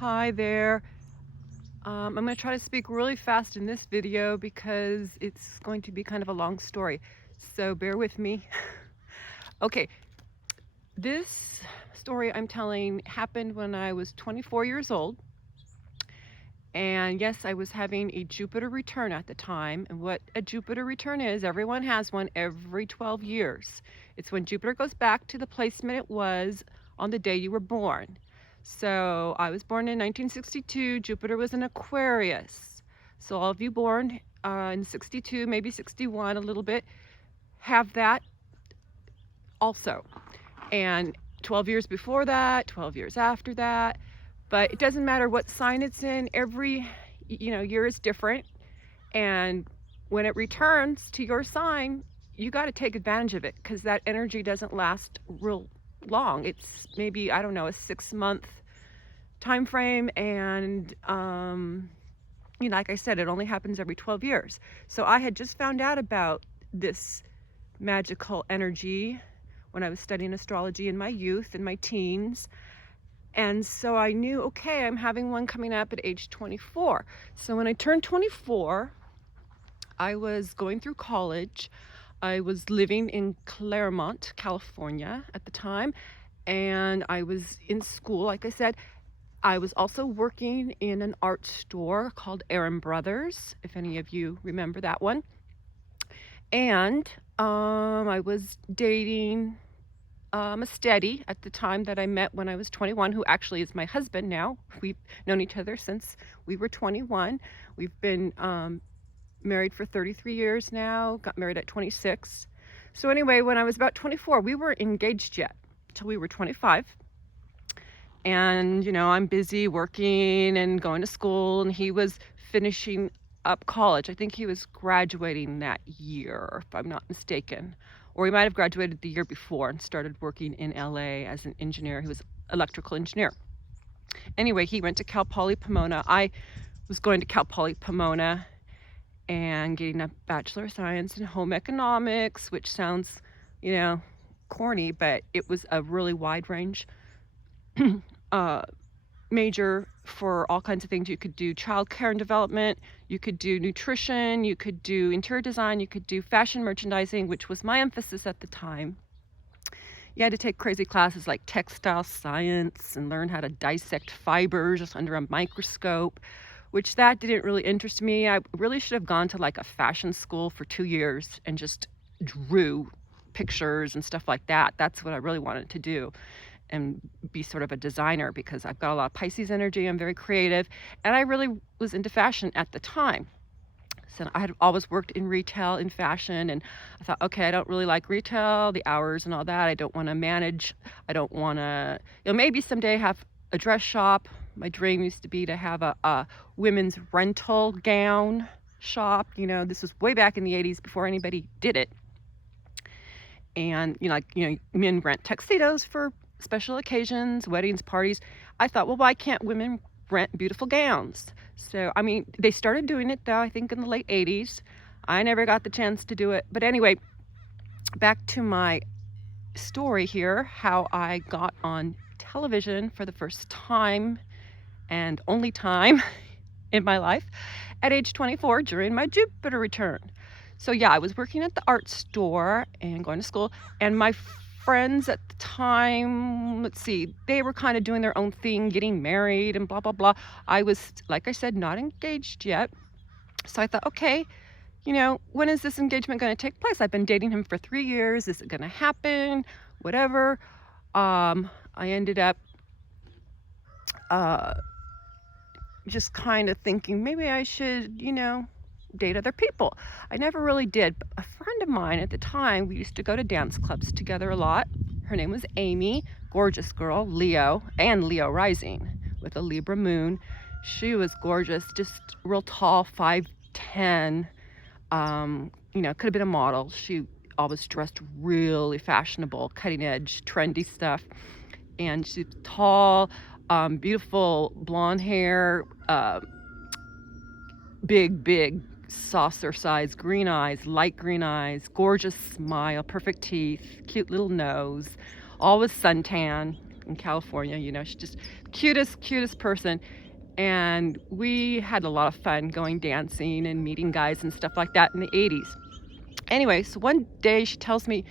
Hi there. I'm going to try to speak really fast in this video because it's going to be kind of a long story. So bear with me. Okay, this story I'm telling happened when I was 24 years old. And yes, I was having a Jupiter return at the time. And what a Jupiter return is, everyone has one every 12 years. It's when Jupiter goes back to the placement it was on the day you were born. So I was born in 1962. Jupiter was in Aquarius. So all of you born in 62, maybe 61, a little bit, have that also. And 12 years before that, 12 years after that. But it doesn't matter what sign it's in. Every year is different. And when it returns to your sign, you got to take advantage of it because that energy doesn't last real long. It's maybe, I don't know, a 6-month time frame. And, like I said, it only happens every 12 years. So I had just found out about this magical energy when I was studying astrology in my youth, in my teens. And so I knew, okay, I'm having one coming up at age 24. So when I turned 24, I was going through college. I was living in Claremont, California at the time, and I was in school, like I said. I was also working in an art store called Aaron Brothers, if any of you remember that one. And I was dating a steady at the time that I met when I was 21, who actually is my husband now. We've known each other since we were 21. We've been married for 33 years now, got married at 26. So anyway, when I was about 24, we weren't engaged yet till we were 25. And, I'm busy working and going to school, and he was finishing up college. I think he was graduating that year, if I'm not mistaken. Or he might have graduated the year before and started working in LA as an engineer. He was electrical engineer. Anyway, he went to Cal Poly Pomona. I was going to Cal Poly Pomona and getting a Bachelor of Science in Home Economics, which sounds, corny, but it was a really wide range major for all kinds of things. You could do child care and development, you could do nutrition, you could do interior design, you could do fashion merchandising, which was my emphasis at the time. You had to take crazy classes like textile science and learn how to dissect fibers just under a microscope, which that didn't really interest me. I really should have gone to like a fashion school for 2 years and just drew pictures and stuff like that. That's what I really wanted to do, and be sort of a designer, because I've got a lot of Pisces energy. I'm very creative, and I really was into fashion at the time. So I had always worked in retail, in fashion, and I thought, okay, I don't really like retail, the hours and all that. I don't want to manage. I don't want to, maybe someday have a dress shop. My dream used to be to have a women's rental gown shop. This was way back in the 80s before anybody did it. And, men rent tuxedos for special occasions, weddings, parties. I thought, well, why can't women rent beautiful gowns? So, they started doing it, though, I think in the late 80s. I never got the chance to do it. But anyway, back to my story here, how I got on television for the first time and only time in my life at age 24 during my Jupiter return. So yeah, I was working at the art store and going to school, and my friends at the time, they were kind of doing their own thing, getting married and blah, blah, blah. I was, like I said, not engaged yet. So I thought, okay, when is this engagement going to take place? I've been dating him for 3 years. Is it going to happen? Whatever. I ended up just kind of thinking maybe I should, date other people. I never really did. But a friend of mine at the time, we used to go to dance clubs together a lot. Her name was Amy, gorgeous girl, Leo, and Leo rising with a Libra moon. She was gorgeous, just real tall, 5'10". Could have been a model. She always dressed really fashionable, cutting edge, trendy stuff. And she's tall, beautiful blonde hair, big saucer-sized green eyes, light green eyes, gorgeous smile, perfect teeth, cute little nose, always suntan, in California. You know, she's just cutest person. And we had a lot of fun going dancing and meeting guys and stuff like that in the 80s. Anyway, so one day she tells me,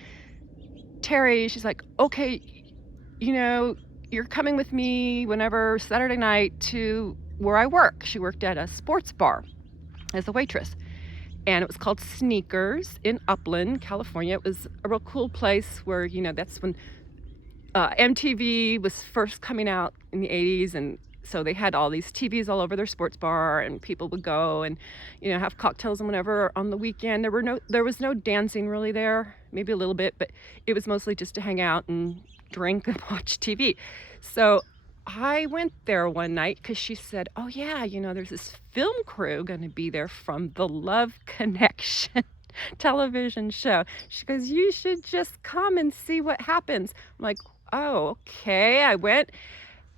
Terry, she's like, okay, you know, you're coming with me whenever Saturday night to where I work. She worked at a sports bar as a waitress. And it was called Sneakers in Upland, California. It was a real cool place where, you know, that's when MTV was first coming out in the 80s. And so they had all these TVs all over their sports bar, and people would go and, you know, have cocktails and whatever on the weekend. There was no dancing really there, maybe a little bit, but it was mostly just to hang out and drink and watch TV. So I went there one night because she said, oh yeah, you know, there's this film crew going to be there from the Love Connection television show. She goes, you should just come and see what happens. I'm like, oh, okay. I went,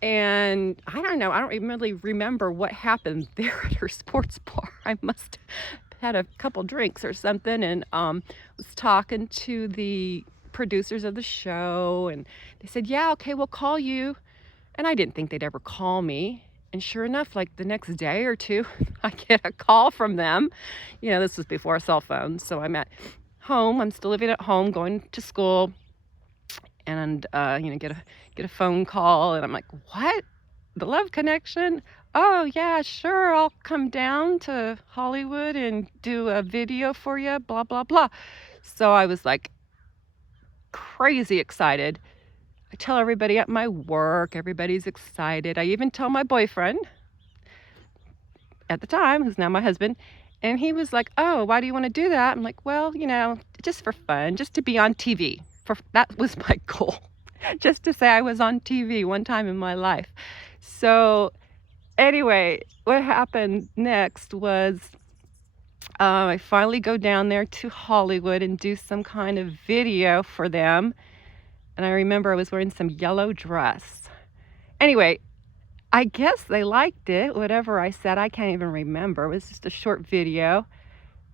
and I don't know, I don't really remember what happened there at her sports bar. I must have had a couple drinks or something, and was talking to the producers of the show, and they said, yeah, okay, we'll call you. And I didn't think they'd ever call me. And sure enough, like the next day or two, I get a call from them. You know, this was before cell phones. So I'm at home. I'm still living at home, going to school, and you know, get a phone call, and I'm like, what? The Love Connection? Oh yeah, sure. I'll come down to Hollywood and do a video for you. Blah blah blah. So I was like crazy excited. I tell everybody at my work, everybody's excited. I even tell my boyfriend at the time, who's now my husband, and he was like, oh, why do you want to do that? I'm like, well, you know, just for fun, just to be on TV. That was my goal, just to say I was on TV one time in my life. So anyway, what happened next was I finally go down there to Hollywood and do some kind of video for them. And I remember I was wearing some yellow dress. Anyway, I guess they liked it, whatever I said. I can't even remember. It was just a short video.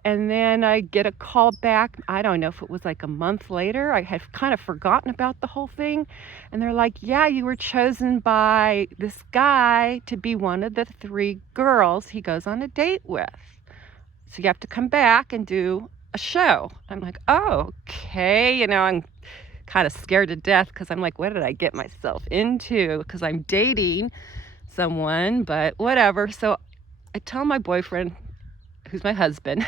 And then I get a call back. I don't know if it was like a month later. I had kind of forgotten about the whole thing. And they're like, yeah, you were chosen by this guy to be one of the 3 girls he goes on a date with. So you have to come back and do a show. I'm like, oh, okay. You know, I'm kind of scared to death because I'm like, what did I get myself into? Because I'm dating someone, but whatever. So I tell my boyfriend, who's my husband,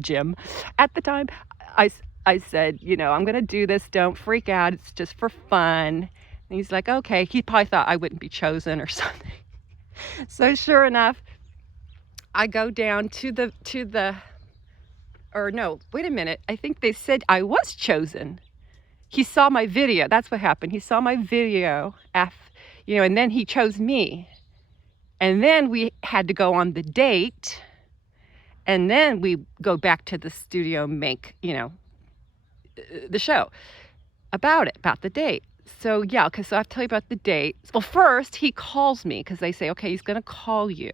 Jim, at the time, I said, you know, I'm going to do this. Don't freak out. It's just for fun. And he's like, okay. He probably thought I wouldn't be chosen or something. So sure enough, I go down or no, wait a minute. I think they said I was chosen. He saw my video. That's what happened. He saw my video, you know, and then he chose me. And then we had to go on the date. And then we go back to the studio, make, you know, the show about the date. So yeah, okay, so I have to tell you about the date. Well, first he calls me because they say, okay, he's going to call you.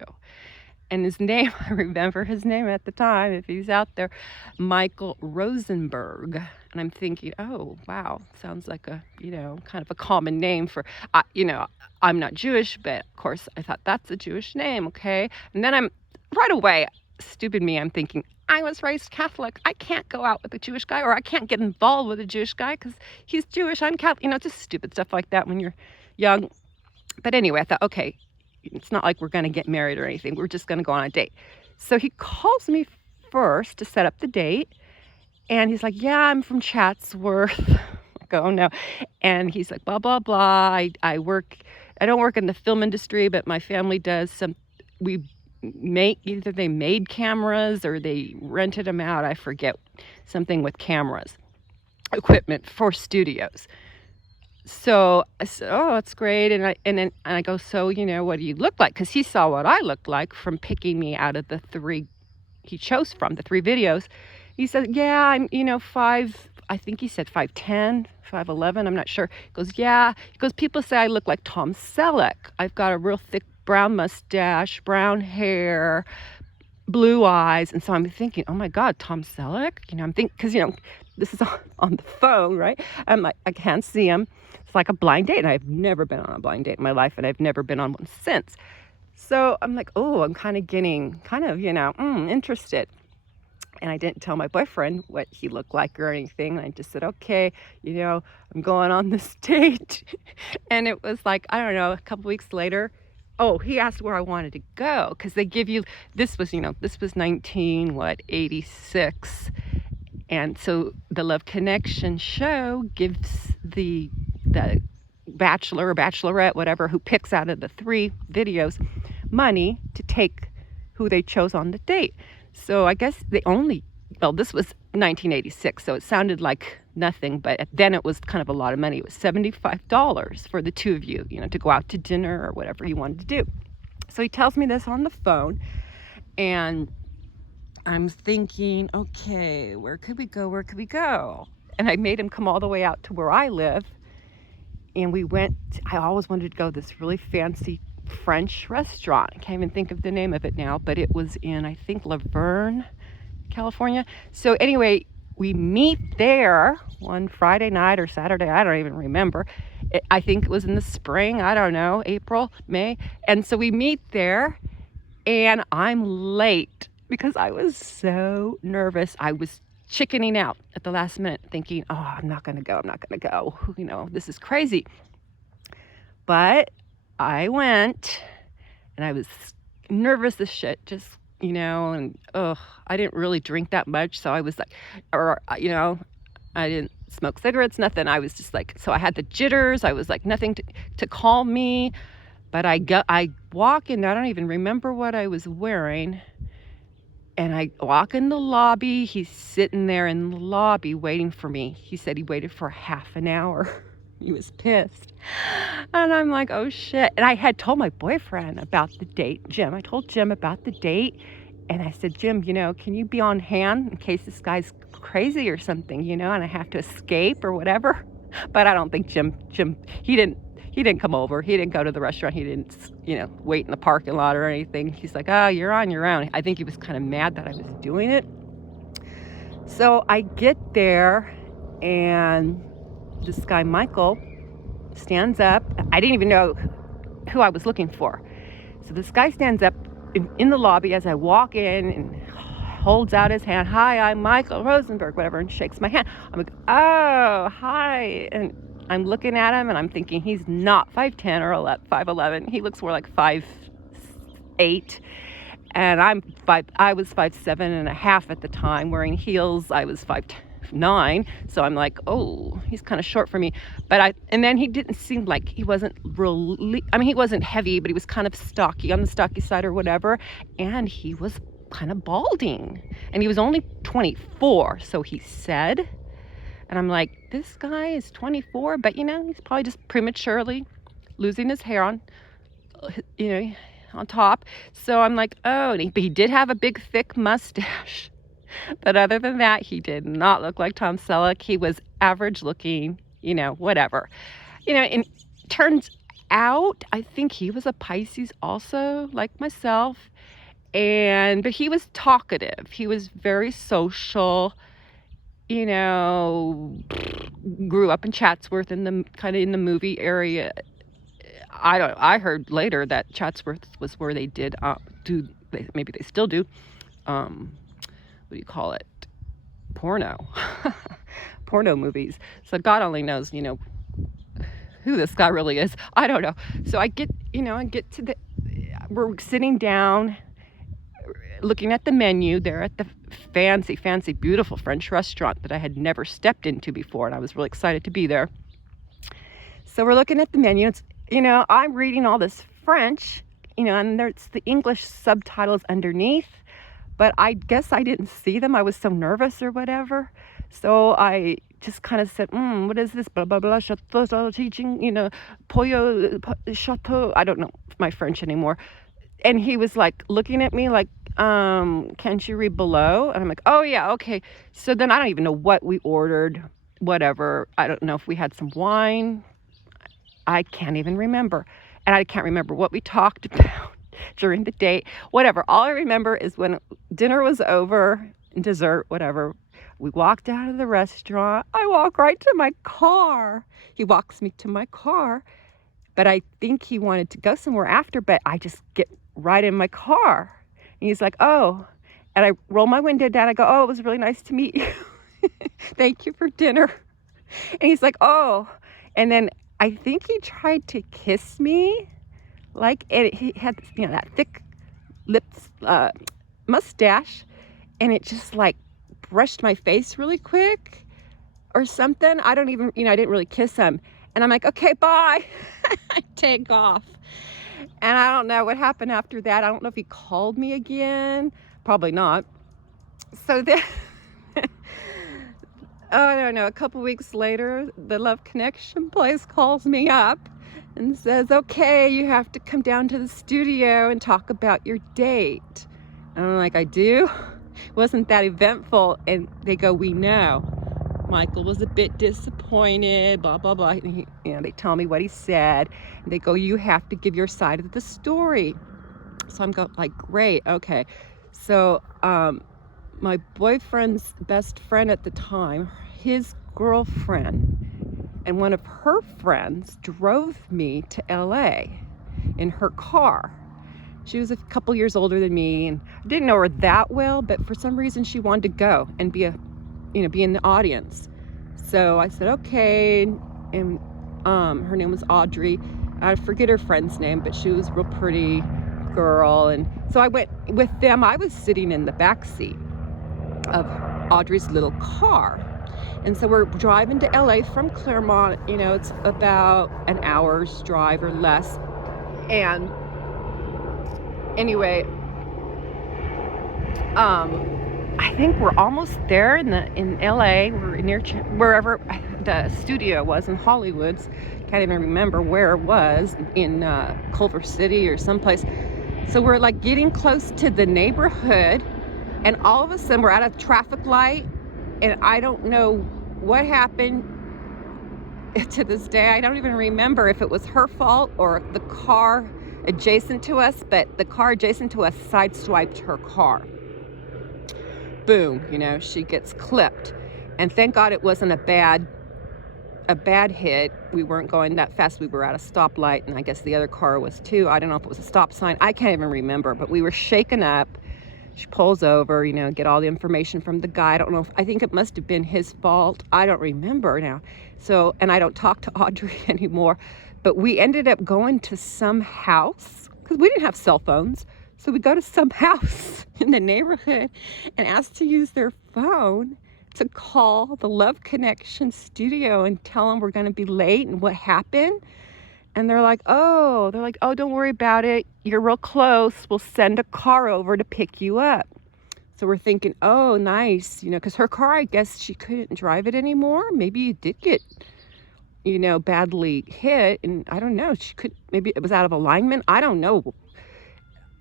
And his name, I remember his name at the time, if he's out there, Michael Rosenberg. And I'm thinking, oh, wow, sounds like a, you know, kind of a common name for, you know, I'm not Jewish, but of course I thought that's a Jewish name, okay? And then right away, stupid me, I'm thinking, I was raised Catholic. I can't go out with a Jewish guy, or I can't get involved with a Jewish guy because he's Jewish, I'm Catholic. You know, just stupid stuff like that when you're young. But anyway, I thought, okay, it's not like we're going to get married or anything. We're just going to go on a date. So he calls me first to set up the date. And he's like, yeah, I'm from Chatsworth. I'm like, oh, no. And he's like, blah, blah, blah. I don't work in the film industry, but my family does either they made cameras or they rented them out. I forget, something with cameras, equipment for studios. So I said, oh, that's great. And I go, so, you know, what do you look like? Because he saw what I looked like from picking me out of the 3 he chose from, the 3 videos. He said, yeah, I'm, you know, I think he said 5'10", 5'11", I'm not sure. He goes, yeah. He goes, people say I look like Tom Selleck. I've got a real thick brown mustache, brown hair, blue eyes. And so I'm thinking, oh my God, Tom Selleck? You know, I'm thinking, because, you know, this is on the phone, right? I'm like, I can't see him. It's like a blind date. And I've never been on a blind date in my life, and I've never been on one since. So I'm like, oh, I'm kind of getting interested. And I didn't tell my boyfriend what he looked like or anything. I just said, okay, I'm going on this date. And it was like, I don't know, a couple weeks later, oh, he asked where I wanted to go, because they give you, this was 86. And so the Love Connection show gives the bachelor or bachelorette, whatever, who picks out of the 3 videos money to take who they chose on the date. So I guess this was 1986, so it sounded like nothing, but then it was kind of a lot of money. It was $75 for the 2 of you, to go out to dinner or whatever you wanted to do. So he tells me this on the phone, and I'm thinking, okay, where could we go? And I made him come all the way out to where I live, and we went. I always wanted to go to this really fancy French restaurant. I can't even think of the name of it now, but it was in, I think, Laverne, California. So anyway, we meet there one Friday night or Saturday, I don't even remember. I think it was in the spring, I don't know, April, May. And so we meet there, and I'm late because I was so nervous. I was chickening out at the last minute, thinking, oh, I'm not gonna go. This is crazy. But I went, and I was nervous as shit, just, and I didn't really drink that much, so I was like, I didn't smoke cigarettes, nothing. I was just like, so I had the jitters. I was like, nothing to calm me. But I walk in, I don't even remember what I was wearing, and I walk in the lobby. He's sitting there in the lobby waiting for me. He said he waited for half an hour. He was pissed. And I'm like, oh shit. And I had told my boyfriend about the date, Jim. I told Jim about the date. And I said, Jim, can you be on hand in case this guy's crazy or something, and I have to escape or whatever. But I don't think Jim, he didn't come over. He didn't go to the restaurant. He didn't, wait in the parking lot or anything. He's like, oh, you're on your own. I think he was kind of mad that I was doing it. So I get there, and this guy, Michael, stands up. I didn't even know who I was looking for. So this guy stands up in the lobby as I walk in and holds out his hand. Hi, I'm Michael Rosenberg, whatever, and shakes my hand. I'm like, oh, hi. And I'm looking at him, and I'm thinking he's not 5'10 or 5'11. He looks more like 5'8. And I was 5'7.5 at the time, wearing heels. I was 5'9", so I'm like, oh, he's kind of short for me. And then he didn't seem like, he wasn't really, he wasn't heavy, but he was kind of stocky, on the stocky side or whatever. And he was kind of balding, and he was only 24, so he said. And I'm like, this guy is 24, but he's probably just prematurely losing his hair on top. So I'm like, oh, but he did have a big thick mustache. But other than that, he did not look like Tom Selleck. He was average looking, whatever. And turns out, I think he was a Pisces also, like myself. But he was talkative. He was very social, grew up in Chatsworth, in the movie area. I heard later that Chatsworth was where they did, maybe they still do, what do you call it? Porno movies. So God only knows, who this guy really is. I don't know. So I get to we're sitting down, looking at the menu there at the fancy, beautiful French restaurant that I had never stepped into before, and I was really excited to be there. So we're looking at the menu. It's, I'm reading all this French, and there's the English subtitles underneath. But I guess I didn't see them. I was so nervous or whatever. So I just kind of said, what is this? Blah, blah, blah, chateau, teaching, pollo, chateau. I don't know my French anymore. And he was like looking at me like, can't you read below? And I'm like, oh yeah, okay. So then I don't even know what we ordered, whatever. I don't know if we had some wine. I can't even remember. And I can't remember what we talked about during the date, whatever. All I remember is when dinner was over, dessert, whatever, We walked out of the restaurant. I walk right to my car. He walks me to my car, but I think he wanted to go somewhere after, but I just get right in my car. And he's like, oh. And I roll my window down. I go, oh, it was really nice to meet you. Thank you for dinner. And he's like, oh. And then I think he tried to kiss me. Like, and he had, that thick lips, mustache. And it just like brushed my face really quick or something. I don't even, I didn't really kiss him. And I'm like, okay, bye. I take off. And I don't know what happened after that. I don't know if he called me again. Probably not. So then, oh, I don't know, a couple weeks later, the Love Connection place calls me up and says, okay, you have to come down to the studio and talk about your date. And I'm like, I do? Wasn't that eventful? And they go, we know. Michael was a bit disappointed, blah, blah, blah. And they tell me what he said. And they go, you have to give your side of the story. So I'm like, great, okay. So my boyfriend's best friend at the time, his girlfriend and one of her friends drove me to LA in her car. She was a couple years older than me, and I didn't know her that well, but for some reason she wanted to go and be in the audience. So I said, okay. And her name was Audrey. I forget her friend's name, but she was a real pretty girl. And so I went with them. I was sitting in the back seat of Audrey's little car. And so we're driving to LA from Claremont. It's about an hour's drive or less. And anyway, I think we're almost there in LA. We're near wherever the studio was in Hollywood. Can't even remember where it was, in Culver City or someplace. So we're like getting close to the neighborhood, and all of a sudden we're at a traffic light, and I don't know what happened. To this day, I don't even remember if it was her fault or the car adjacent to us, but the car adjacent to us sideswiped her car. Boom, she gets clipped. And thank God it wasn't a bad hit. We weren't going that fast. We were at a stoplight, and I guess the other car was too. I don't know if it was a stop sign. I can't even remember, but we were shaken up. She pulls over, get all the information from the guy. I think it must have been his fault. I don't remember now. So, and I don't talk to Audrey anymore, but we ended up going to some house because we didn't have cell phones. So we go to some house in the neighborhood and ask to use their phone to call the Love Connection studio and tell them we're going to be late and what happened. And they're like, oh, don't worry about it. You're real close. We'll send a car over to pick you up. So we're thinking, oh, nice, because her car, I guess she couldn't drive it anymore. Maybe it did get, badly hit. And I don't know, maybe it was out of alignment. I don't know.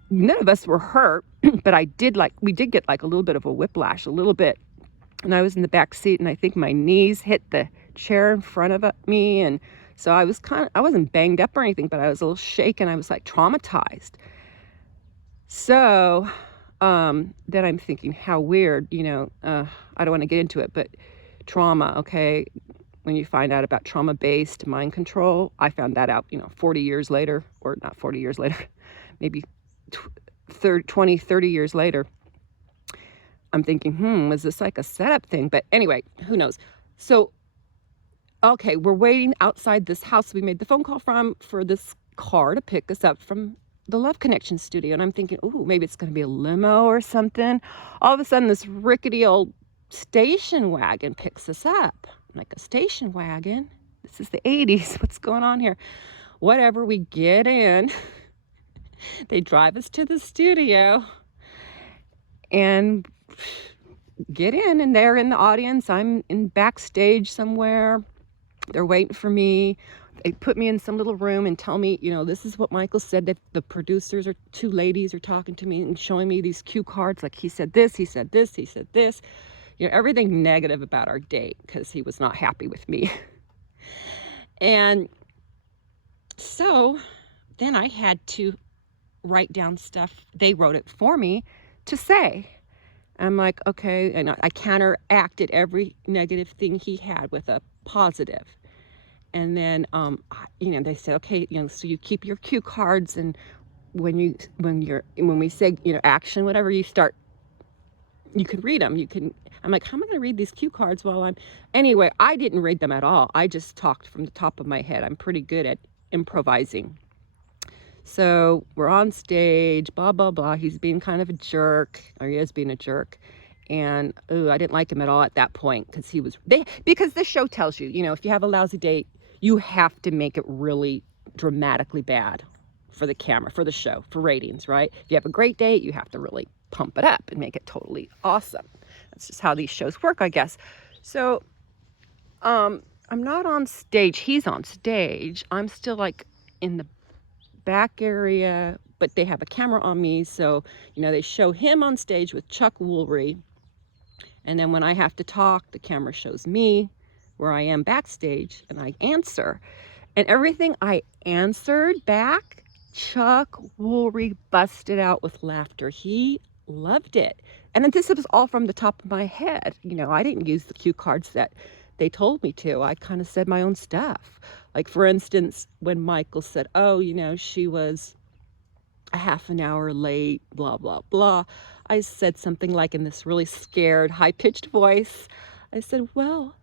None of us were hurt, but we did get like a little bit of a whiplash, a little bit. And I was in the back seat, and I think my knees hit the chair in front of me. And so I wasn't banged up or anything, but I was a little shaken. I was like traumatized. So then I'm thinking, how weird, I don't want to get into it, but trauma, okay? When you find out about trauma-based mind control, I found that out, 40 years later, or not 40 years later, maybe 20, 30 years later. I'm thinking, was this like a setup thing? But anyway, who knows? So, okay, we're waiting outside this house we made the phone call for this car to pick us up from the Love Connection studio. And I'm thinking, ooh, maybe it's going to be a limo or something. All of a sudden, this rickety old station wagon picks us up. I'm like, a station wagon? This is the 80s. What's going on here? Whatever, we get in. They drive us to the studio and get in, and they're in the audience. I'm in backstage somewhere. They're waiting for me. They put me in some little room and tell me, this is what Michael said, that the producers or two ladies are talking to me and showing me these cue cards. Like, he said this, he said this, he said this. Everything negative about our date because he was not happy with me. And so then I had to write down stuff. They wrote it for me to say. I'm like, okay, and I counteracted every negative thing he had with a positive. And then, they said, okay, so you keep your cue cards, and when we say, action, whatever, you can read them. I'm like, how am I going to read these cue cards anyway, I didn't read them at all. I just talked from the top of my head. I'm pretty good at improvising. So we're on stage, blah, blah, blah. He's being kind of a jerk, or he is being a jerk. And I didn't like him at all at that point, because the show tells you, if you have a lousy date, you have to make it really dramatically bad for the camera, for the show, for ratings, right? If you have a great date, you have to really pump it up and make it totally awesome. That's just how these shows work, I guess. So I'm not on stage. He's on stage. I'm still like in the back area, but they have a camera on me. So, they show him on stage with Chuck Woolery. And then when I have to talk, the camera shows me where I am backstage, and I answer. And everything I answered back, Chuck Woolery busted out with laughter. He loved it. And then this was all from the top of my head. I didn't use the cue cards that they told me to. I kind of said my own stuff. Like, for instance, when Michael said, she was a half an hour late, blah, blah, blah. I said something like, in this really scared, high-pitched voice, I said, well,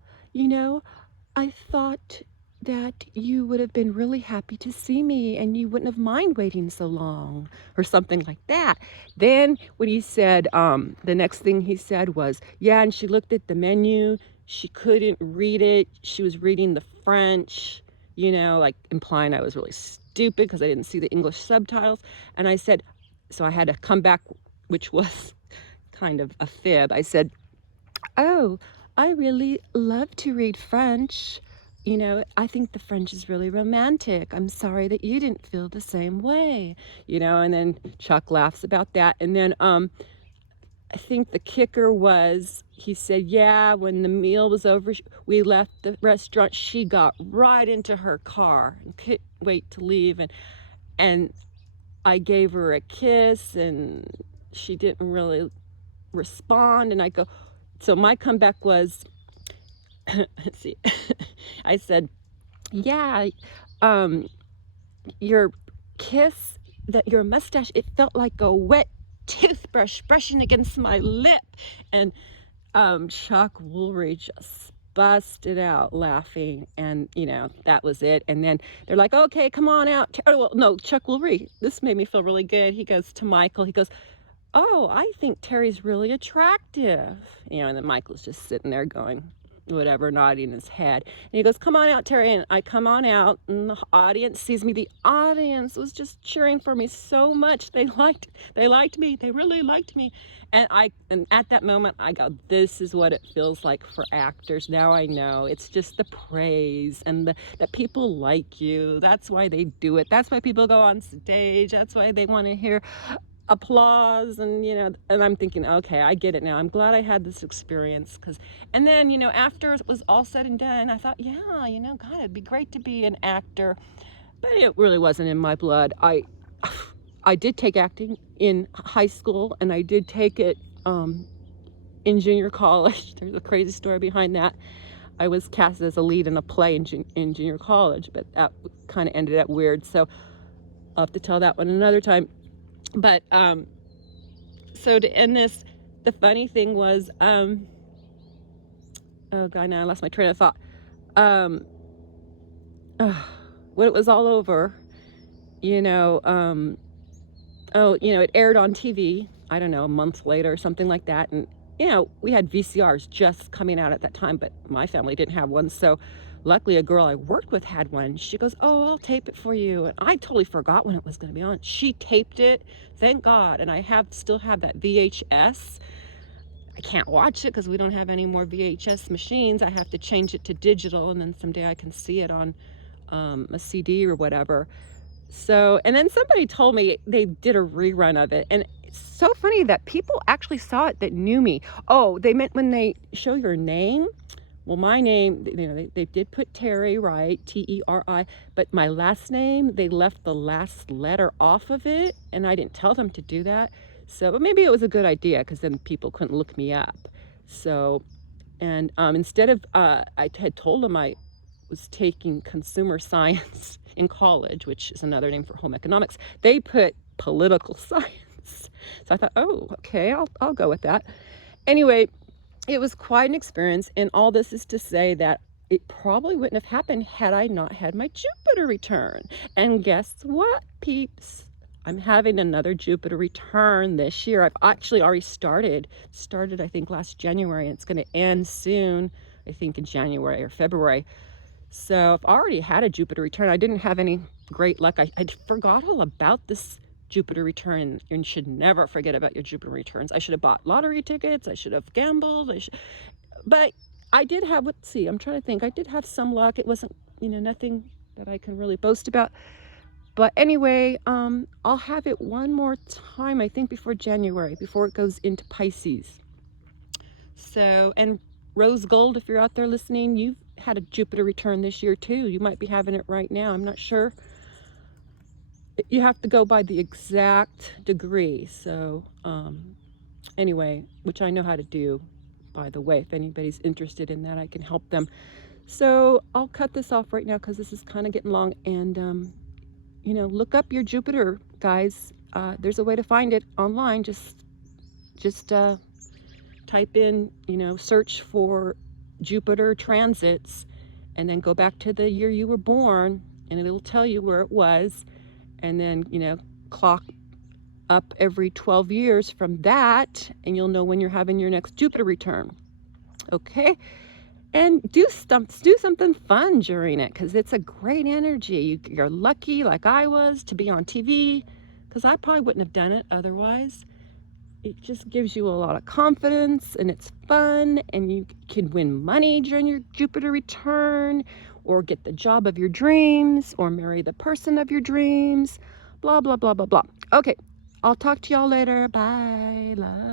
I thought that you would have been really happy to see me and you wouldn't have mind waiting so long, or something like that. Then when he said, the next thing he said was, yeah, and she looked at the menu, she couldn't read it, she was reading the French, like implying I was really stupid because I didn't see the English subtitles. And I said, so I had to come back, which was kind of a fib. I said, oh, I really love to read French. I think the French is really romantic. I'm sorry that you didn't feel the same way. And then Chuck laughs about that. And then I think the kicker was, he said, yeah, when the meal was over, we left the restaurant, she got right into her car and couldn't wait to leave. And I gave her a kiss, and she didn't really respond. And I go, so my comeback was, let's see, I said, yeah, your kiss, your mustache, it felt like a wet toothbrush brushing against my lip. And Chuck Woolery just busted out laughing, and that was it. And then they're like, okay, come on out. Well, no, Chuck Woolery, this made me feel really good. He goes to Michael, he goes, oh, I think Terry's really attractive. And then Michael's just sitting there going, whatever, nodding his head. And he goes, come on out, Terry. And I come on out, and the audience sees me. The audience was just cheering for me so much. They liked me. They really liked me. And at that moment, I go, this is what it feels like for actors. Now I know. It's just the praise and that people like you. That's why they do it. That's why people go on stage. That's why they want to hear applause. And and I'm thinking, okay, I get it now. I'm glad I had this experience. And then after it was all said and done, I thought, yeah, God, it'd be great to be an actor, but it really wasn't in my blood. I did take acting in high school, and I did take it in junior college. There's a crazy story behind that. I was cast as a lead in a play in junior college, but that kind of ended up weird, so I'll have to tell that one another time. But so to end this, the funny thing was, oh God, now I lost my train of thought. When it was all over, it aired on TV, I don't know, a month later or something like that. And, we had VCRs just coming out at that time, but my family didn't have one. So luckily a girl I worked with had one. She goes, oh, I'll tape it for you. And I totally forgot when it was going to be on. She taped it, thank God. And I still have that VHS. I can't watch it because we don't have any more VHS machines. I have to change it to digital, and then someday I can see it on a CD or whatever. So, and then somebody told me they did a rerun of it, and it's so funny that people actually saw it that knew me. Oh, they meant when they show your name. Well, my name, they did put Terry, right? T-E-R-I, but my last name, they left the last letter off of it, and I didn't tell them to do that. So, but maybe it was a good idea because then people couldn't look me up. So, and instead of, I had told them I was taking consumer science in college, which is another name for home economics. They put political science. So I thought, oh, okay, I'll go with that. Anyway, it was quite an experience, and all this is to say that it probably wouldn't have happened had I not had my Jupiter return. And guess what, peeps? I'm having another Jupiter return this year. I've actually already started I think last January, and it's going to end soon, I think in January or February. So I've already had a Jupiter return. I didn't have any great luck. I forgot all about this Jupiter return. You should never forget about your Jupiter returns. I should have bought lottery tickets. I should have gambled. But I did have, let's see, I'm trying to think. I did have some luck. It wasn't, nothing that I can really boast about. But anyway, I'll have it one more time, I think before January, before it goes into Pisces. So, and Rose Gold, if you're out there listening, you've had a Jupiter return this year too. You might be having it right now. I'm not sure. You have to go by the exact degree. So anyway, which I know how to do, by the way. If anybody's interested in that, I can help them. So I'll cut this off right now because this is kind of getting long. And, look up your Jupiter, guys. There's a way to find it online. Just type in, search for Jupiter transits, and then go back to the year you were born, and it'll tell you where it was. And then, clock up every 12 years from that, and you'll know when you're having your next Jupiter return. Okay? And do something fun during it, because it's a great energy. You're lucky, like I was, to be on TV, because I probably wouldn't have done it otherwise. It just gives you a lot of confidence, and it's fun, and you can win money during your Jupiter return, or get the job of your dreams, or marry the person of your dreams, blah, blah, blah, blah, blah. Okay, I'll talk to y'all later. Bye. Love.